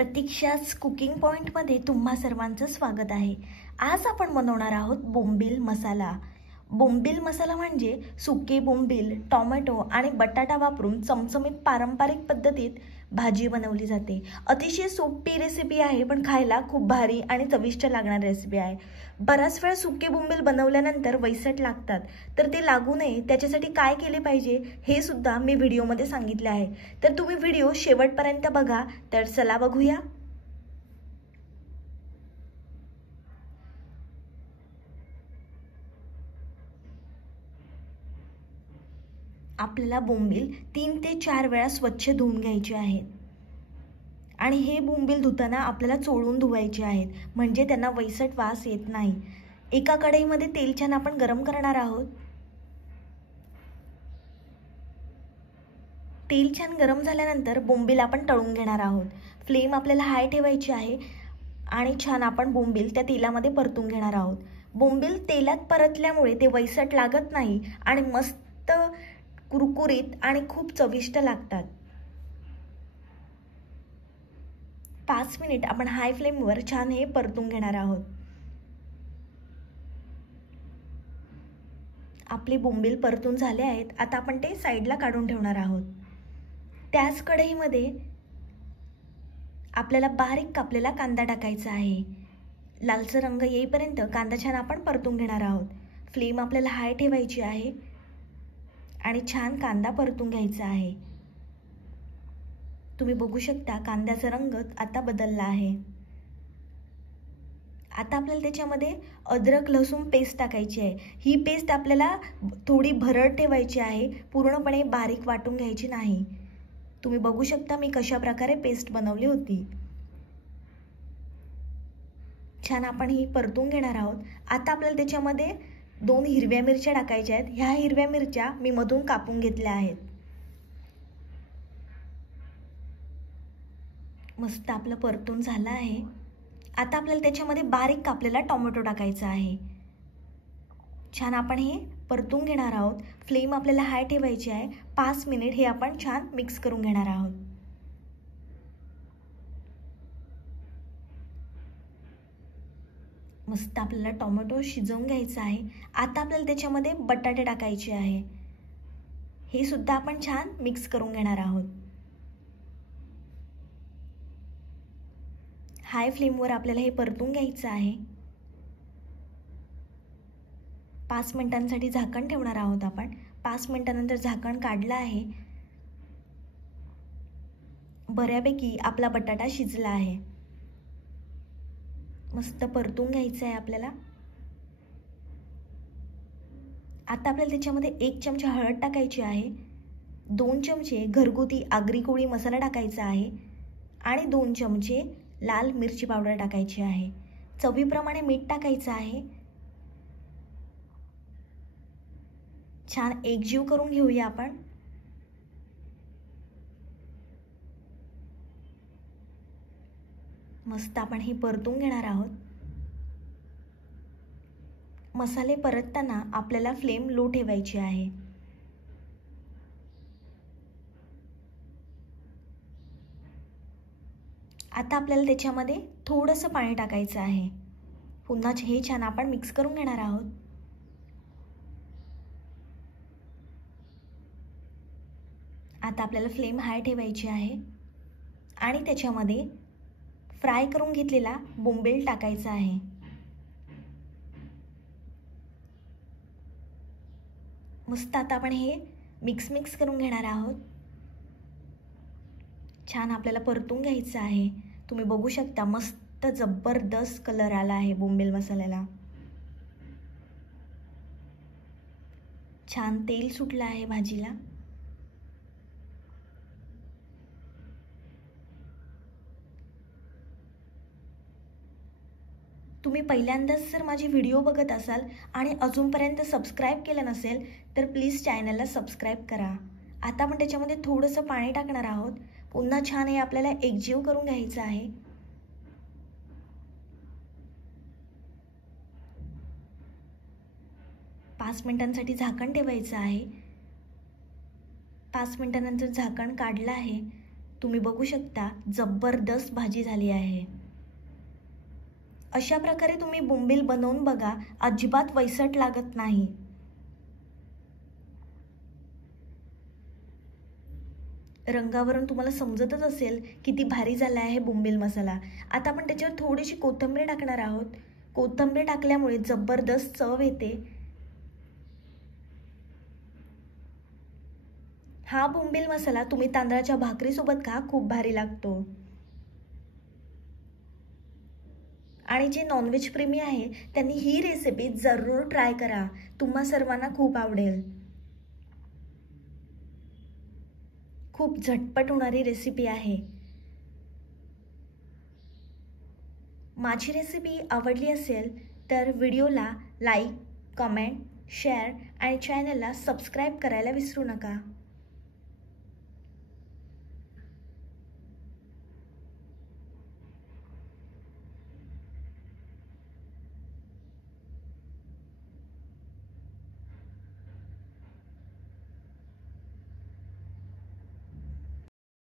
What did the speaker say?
प्रतीक्षा's cooking पॉइंटमध्ये तुम्हा सर्वांचं स्वागत आहे। आज आपण बनवणार आहोत बोंबील मसाला। बोंबील मसाला म्हणजे सुके बोंबील, टोमॅटो आणि बटाटा वापरून चमचमीत पारंपरिक पद्धतीत भाजी बनवली जाते। अतिशय सोपी रेसिपी आहे, पण खायला खूप भारी आणि चविष्ट लागणारी रेसिपी आहे। बराच वेळ सुके बोंबील बनवल्यानंतर वैसट लागतात, तर ते लागू नये त्याच्यासाठी काय केले पाहिजे हे सुद्धा मी व्हिडिओमध्ये सांगितले आहे। तर तुम्ही व्हिडिओ शेवटपर्यंत बघा। तर चला बघूया। आपल्याला बोंबील 3 ते 4 वेळा स्वच्छ धुवून घ्यायचे आहेत आणि हे बोंबील धुताना आपल्याला चोळून धुवायचे आहेत, म्हणजे त्यांना वैसट वास येत नाही। एका कढईमध्ये तेल छान आपण गरम करणार आहोत। तेल छान गरम झाल्यानंतर बोंबील आपण तळून घेणार आहोत। फ्लेम आपल्याला हाय ठेवायची आहे आणि छान आपण बोंबील त्या तेलामध्ये परतून घेणार आहोत। बोंबील तेलात परतल्यामुळे ते वैसट लागत नाही आणि मस्त कुरकुरीत आणि खूप चविष्ट लागतात। 5 मिनिट आपण हाय फ्लेमवर छान हे परतून घेणार आहोत। आपले बोंबील परतून झाले आहेत, आता आपण ते साइडला काढून ठेवणार आहोत। त्याच कढईमध्ये आपल्याला बारीक कापलेला कांदा टाकायचा आहे। लालसर रंग येईपर्यंत कांदा छान आपण परतून घेणार आहोत। फ्लेम आपल्याला हाय ठेवायची आहे आणि छान कांदा परतून घ्यायचा आहे। तुम्ही बघू शकता कांद्याचा रंग आता बदलला आहे। आता आपल्याला त्याच्यामध्ये अद्रक लसूण पेस्ट टाकायची आहे। ही पेस्ट आपल्याला थोडी भरड ठेवायची आहे, पूर्णपणे बारीक वाटून घ्यायची नाही। तुम्ही बघू शकता मी कशा प्रकारे पेस्ट बनवली होती। छान आपण ही परतून घेणार आहोत। आता आपल्याला त्याच्यामध्ये 2 हिरव्या मिरच्या टाकायच्या आहेत। ह्या हिरव्या मिरच्या मी मधून कापून घेतल्या आहेत। मस्त आपलं परतून झालं आहे। आता आपल्याला त्याच्यामध्ये बारीक कापलेला टोमॅटो टाकायचा आहे। छान आपण हे परतून घेणार आहोत। फ्लेम आपल्याला हाय ठेवायची आहे। 5 मिनिट हे आपण छान मिक्स करून घेणार आहोत। मस्त आपल्याला टोमॅटो शिजवून घ्यायचा आहे। आता आपल्याला त्याच्यामध्ये बटाटे टाकायचे आहे। हे सुद्धा आपण छान मिक्स करून घेणार आहोत। हाय फ्लेमवर आपल्याला हे परतून घ्यायचं आहे। 5 मिनिटांसाठी झाकण ठेवणार आहोत आपण। 5 मिनिटांनंतर झाकण काढलं आहे। बऱ्यापैकी आपला बटाटा शिजला आहे। मस्त परतून घ्यायचं आहे आपल्याला। आता आपल्याला त्याच्यामध्ये 1 चमचा हळद टाकायची आहे, 2 चमचे घरगुती आगरी कोळी मसाला टाकायचा आहे आणि 2 चमचे लाल मिरची पावडर टाकायची आहे। चवीप्रमाणे मीठ टाकायचं आहे। छान एकजीव करून घेऊया आपण। मस्त आपण हे परतून घेणार आहोत। मसाले परतताना आपल्याला फ्लेम लो ठेवायची आहे। आता आपल्याला त्याच्यामध्ये थोडंसं पाणी टाकायचं आहे। पुन्हा हे छान आपण मिक्स करून घेणार आहोत। आता आपल्याला फ्लेम हाय ठेवायची आहे आणि त्याच्यामध्ये फ्राय करून घेतलेला बोंबील टाकायचा आहे। मस्त आता आपण हे मिक्स करून घेणार आहोत। छान आपल्याला परतून घ्यायचं आहे। तुम्ही बघू शकता मस्त जबरदस्त कलर आला आहे बोंबील मसाल्याला। छान तेल सुटलं आहे भाजीला। तुम्ही पहिल्यांदाच जर माझी व्हिडिओ बघत असाल आणि अजूनपर्यंत सबस्क्राइब केलं नसेल तर प्लीज चॅनलला सबस्क्राइब करा। आता आपण त्याच्यामध्ये थोडंसं पाणी टाकणार आहोत। पुन्हा छान हे आपल्याला एकजीव करून घ्यायचं आहे। पाच मिनिटांसाठी झाकण ठेवायचं आहे। 5 मिनिटांनंतर झाकण काढलं आहे। तुम्ही बघू शकता जबरदस्त भाजी झाली आहे। अशा प्रकारे तुम्ही बोंबील बनवून बघा, अजिबात वैसट लागत नाही। रंगावरून तुम्हाला समजतच असेल किती भारी झाला आहे बोंबील मसाला। आता आपण त्याच्यावर थोडीशी कोथिंबीर टाकणार आहोत। कोथिंबीर टाकल्यामुळे जबरदस्त चव येते। हा बोंबील मसाला तुम्ही तांदळाच्या भाकरीसोबत खा, खूप भारी लागतो। आणि जे नॉनव्हेज प्रेमी आहे त्यांनी ही रेसिपी जरूर ट्राय करा, तुम्हा सर्वांना खूप आवडेल। खूप झटपट होणारी रेसिपी आहे। माझी रेसिपी आवडली असेल तर व्हिडिओला लाईक, कमेंट, शेअर आणि चॅनलला सबस्क्राईब करायला विसरू नका।